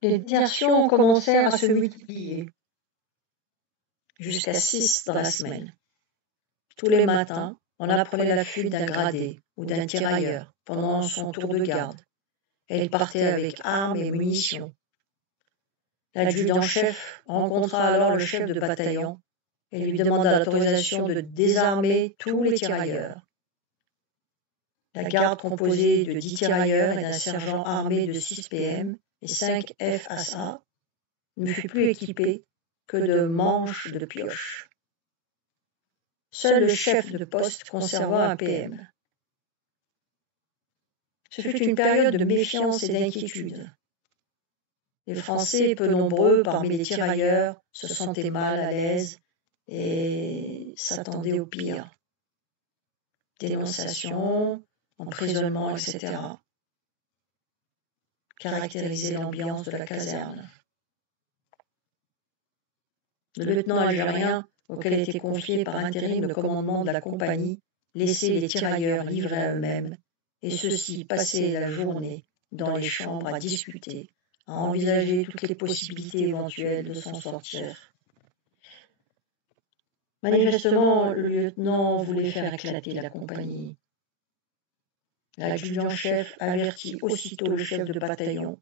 Les désertions commencèrent à se multiplier, jusqu'à 6 dans la semaine. Tous les matins, on apprenait la fuite d'un gradé ou d'un tirailleur pendant son tour de garde, et il partait avec armes et munitions. L'adjudant-chef rencontra alors le chef de bataillon et lui demanda l'autorisation de désarmer tous les tirailleurs. La garde composée de 10 tirailleurs et d'un sergent armé de 6 PM et 5 FSA ne fut plus équipée que de manches de pioche. Seul le chef de poste conserva un PM. Ce fut une période de méfiance et d'inquiétude. Les Français, peu nombreux parmi les tirailleurs, se sentaient mal à l'aise et s'attendaient au pire. Dénonciations, emprisonnements, etc. caractérisaient l'ambiance de la caserne. Le lieutenant algérien, auquel était confié par intérim le commandement de la compagnie, laissait les tirailleurs livrés à eux-mêmes, et ceux-ci passaient la journée dans les chambres à discuter, à envisager toutes les possibilités éventuelles de s'en sortir. Manifestement, le lieutenant voulait faire éclater la compagnie. L'adjudant-chef avertit aussitôt le chef de bataillon,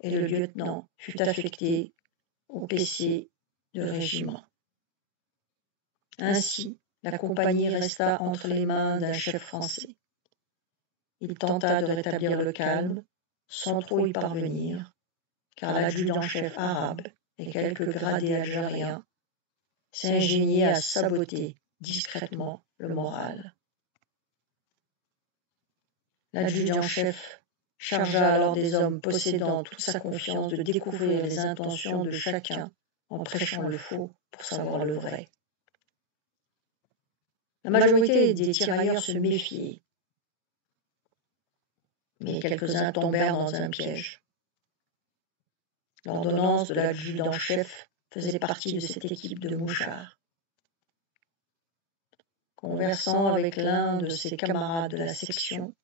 et le lieutenant fut affecté au PC de régiment. Ainsi, la compagnie resta entre les mains d'un chef français. Il tenta de rétablir le calme, sans trop y parvenir, car l'adjudant-chef arabe et quelques gradés algériens s'ingéniaient à saboter discrètement le moral. L'adjudant-chef chargea alors des hommes possédant toute sa confiance de découvrir les intentions de chacun en prêchant le faux pour savoir le vrai. La majorité des tirailleurs se méfiaient, mais quelques-uns tombèrent dans un piège. L'ordonnance de l'adjudant-chef faisait partie de cette équipe de mouchards. Conversant avec l'un de ses camarades de la section,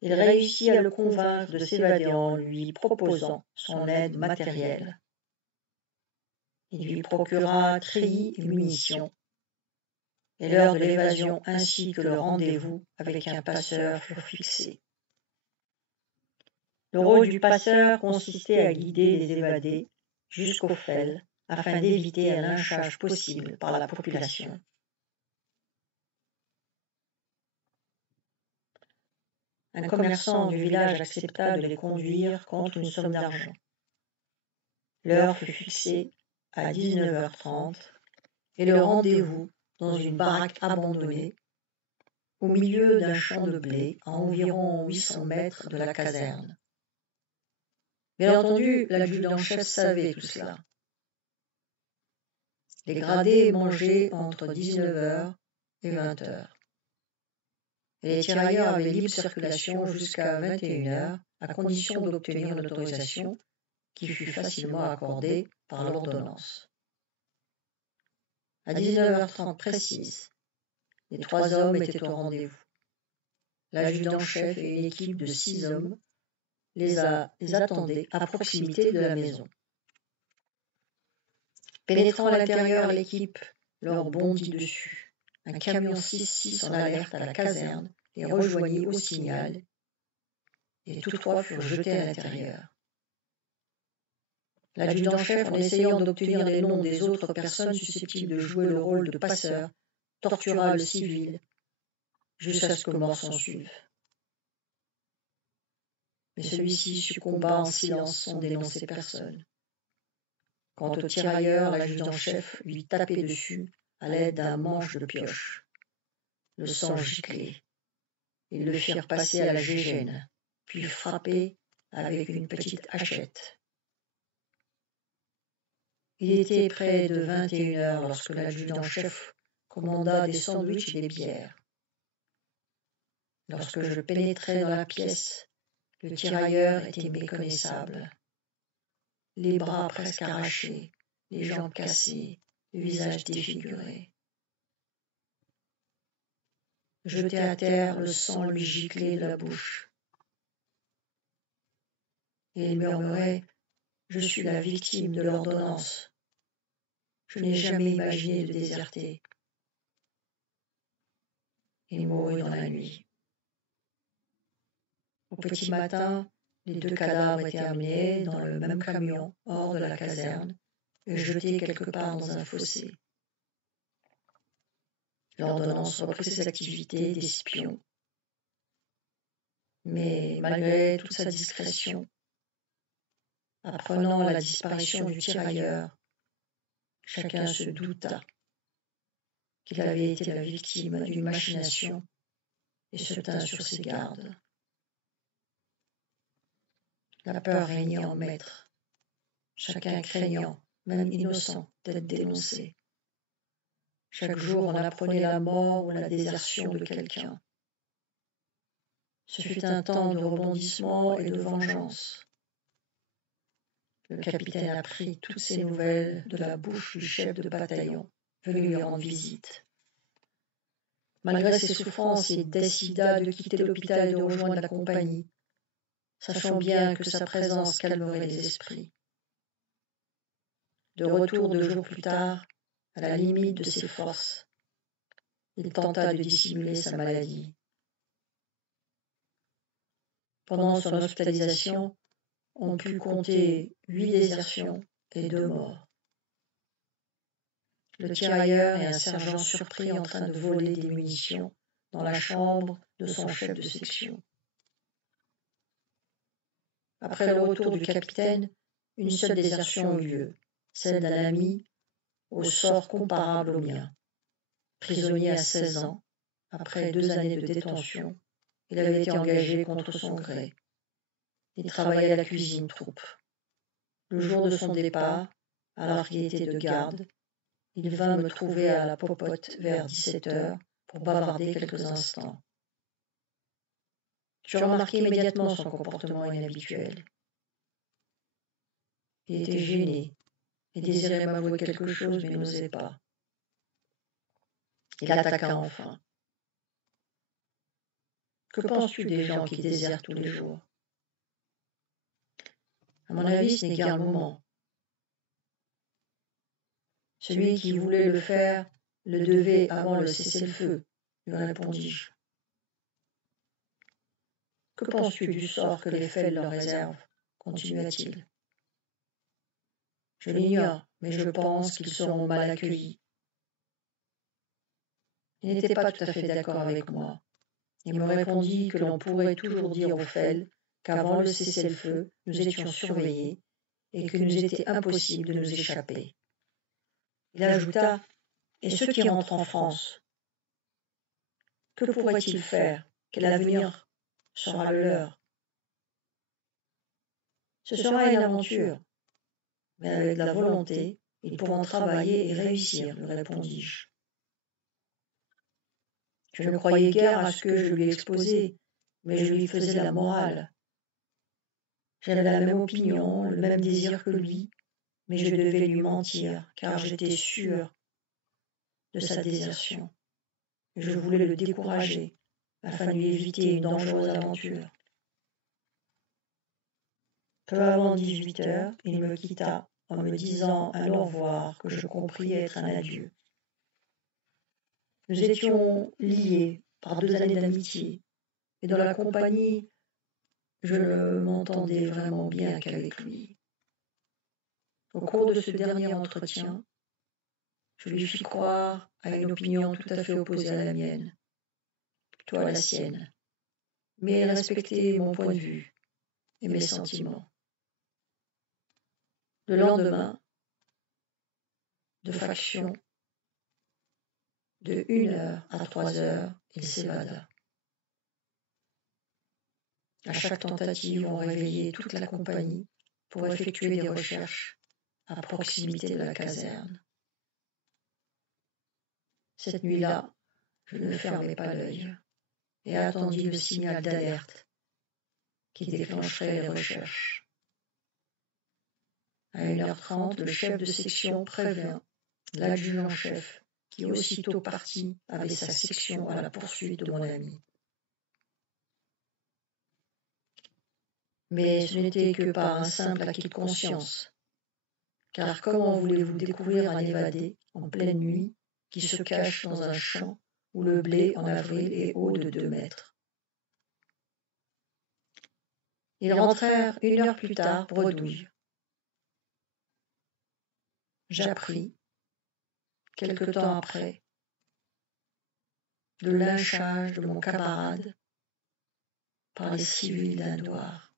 il réussit à le convaincre de s'évader en lui proposant son aide matérielle. Il lui procura treillis et munitions, et l'heure de l'évasion ainsi que le rendez-vous avec un passeur furent fixés. Le rôle du passeur consistait à guider les évadés jusqu'au fel afin d'éviter un lynchage possible par la population. Un commerçant du village accepta de les conduire contre une somme d'argent. L'heure fut fixée à 19h30 et le rendez-vous dans une baraque abandonnée au milieu d'un champ de blé à environ 800 mètres de la caserne. Bien entendu, l'adjudant-chef savait tout cela. Les gradés mangeaient entre 19h et 20h. Et les tirailleurs avaient libre circulation jusqu'à 21h, à condition d'obtenir une autorisation qui fut facilement accordée par l'ordonnance. À 19h30 précise, les 3 hommes étaient au rendez-vous. L'adjudant-chef et une équipe de 6 hommes les attendaient à proximité de la maison. Pénétrant à l'intérieur, l'équipe leur bondit dessus. Un camion 6-6 en alerte à la caserne les rejoignit au signal, et tous 3 furent jetés à l'intérieur. L'adjudant-chef, en essayant d'obtenir les noms des autres personnes susceptibles de jouer le rôle de passeur, tortura le civil jusqu'à ce que mort s'en suive. Mais celui-ci succomba en silence sans dénoncer personne. Quant au tirailleur, l'adjudant-chef lui tapait dessus à l'aide d'un manche de pioche. Le sang giclait. Ils le firent passer à la gégène, puis frapper avec une petite hachette. Il était près de 21h lorsque l'adjudant-chef commanda des sandwichs et des bières. Lorsque je pénétrai dans la pièce, le tirailleur était méconnaissable. Les bras presque arrachés, les jambes cassées, le visage défiguré. Jeté à terre, le sang lui giclait de la bouche. Et il murmurait « Je suis la victime de l'ordonnance. Je n'ai jamais imaginé de déserter. Il mourut dans la nuit. Au petit matin, les 2 cadavres étaient amenés dans le même camion hors de la caserne et jetés quelque part dans un fossé. L'ordonnance reprit ses activités d'espion. Mais malgré toute sa discrétion, apprenant la disparition du tirailleur, chacun se douta qu'il avait été la victime d'une machination et se tint sur ses gardes. La peur régnait en maître, chacun craignant, même innocent, d'être dénoncé. Chaque jour, on apprenait la mort ou la désertion de quelqu'un. Ce fut un temps de rebondissement et de vengeance. Le capitaine apprit toutes ces nouvelles de la bouche du chef de bataillon venu lui rendre visite. Malgré ses souffrances, il décida de quitter l'hôpital et de rejoindre la compagnie, sachant bien que sa présence calmerait les esprits. De retour 2 jours plus tard, à la limite de ses forces, il tenta de dissimuler sa maladie. Pendant son hospitalisation, on put compter 8 désertions et 2 morts. Le tirailleur et un sergent surpris en train de voler des munitions dans la chambre de son chef de section. Après le retour du capitaine, une seule désertion eut lieu, celle d'un ami au sort comparable au mien. Prisonnier à 16 ans, après 2 années de détention, il avait été engagé contre son gré. Il travaillait à la cuisine troupe. Le jour de son départ, alors qu'il était de garde, il vint me trouver à la popote vers 17 heures pour bavarder quelques instants. Je remarquai immédiatement son comportement inhabituel. Il était gêné et désirait m'avouer quelque chose, mais n'osait pas. Il attaqua enfin. Que penses-tu des gens qui désertent tous les jours? À mon avis, ce n'est qu'un moment. Celui qui voulait le faire le devait avant le cessez-le-feu, lui répondis-je. Que penses-tu du sort que les faits leur réservent? Continua-t-il. Je l'ignore, mais je pense qu'ils seront mal accueillis. Il n'était pas tout à fait d'accord avec moi. Il me répondit que l'on pourrait toujours dire aux Fels qu'avant le cessez-le-feu, nous étions surveillés et qu'il nous était impossible de nous échapper. Il ajouta, et ceux qui rentrent en France, que pourraient-ils faire? Quel avenir sera le leur? Ce sera une aventure, mais avec de la volonté, ils pourront travailler et réussir, lui répondis-je. Je ne croyais guère à ce que je lui exposais, mais je lui faisais la morale. J'avais la même opinion, le même désir que lui, mais je devais lui mentir, car j'étais sûr de sa désertion. Je voulais le décourager, afin de lui éviter une dangereuse aventure. Peu avant 18 heures, il me quitta en me disant un au revoir que je compris être un adieu. Nous étions liés par 2 années d'amitié, et dans la compagnie, je ne m'entendais vraiment bien qu'avec lui. Au cours de ce dernier entretien, je lui fis croire à une opinion tout à fait opposée à la mienne, plutôt à la sienne, mais elle respectait mon point de vue et mes sentiments. Le lendemain, de faction, de 1 heure à 3 heures, il s'évada. À chaque tentative, on réveillait toute la compagnie pour effectuer des recherches à proximité de la caserne. Cette nuit-là, je ne fermai pas l'œil et attendis le signal d'alerte qui déclencherait les recherches. À 1h30, le chef de section prévint l'adjudant-chef qui aussitôt partit avec sa section à la poursuite de mon ami. Mais ce n'était que par un simple acquis de conscience. Car comment voulez-vous découvrir un évadé en pleine nuit qui se cache dans un champ où le blé en avril est haut de 2 mètres? Ils rentrèrent 1 heure plus tard bredouille. J'appris, quelque temps après, le lynchage de mon camarade par les civils d'un noir.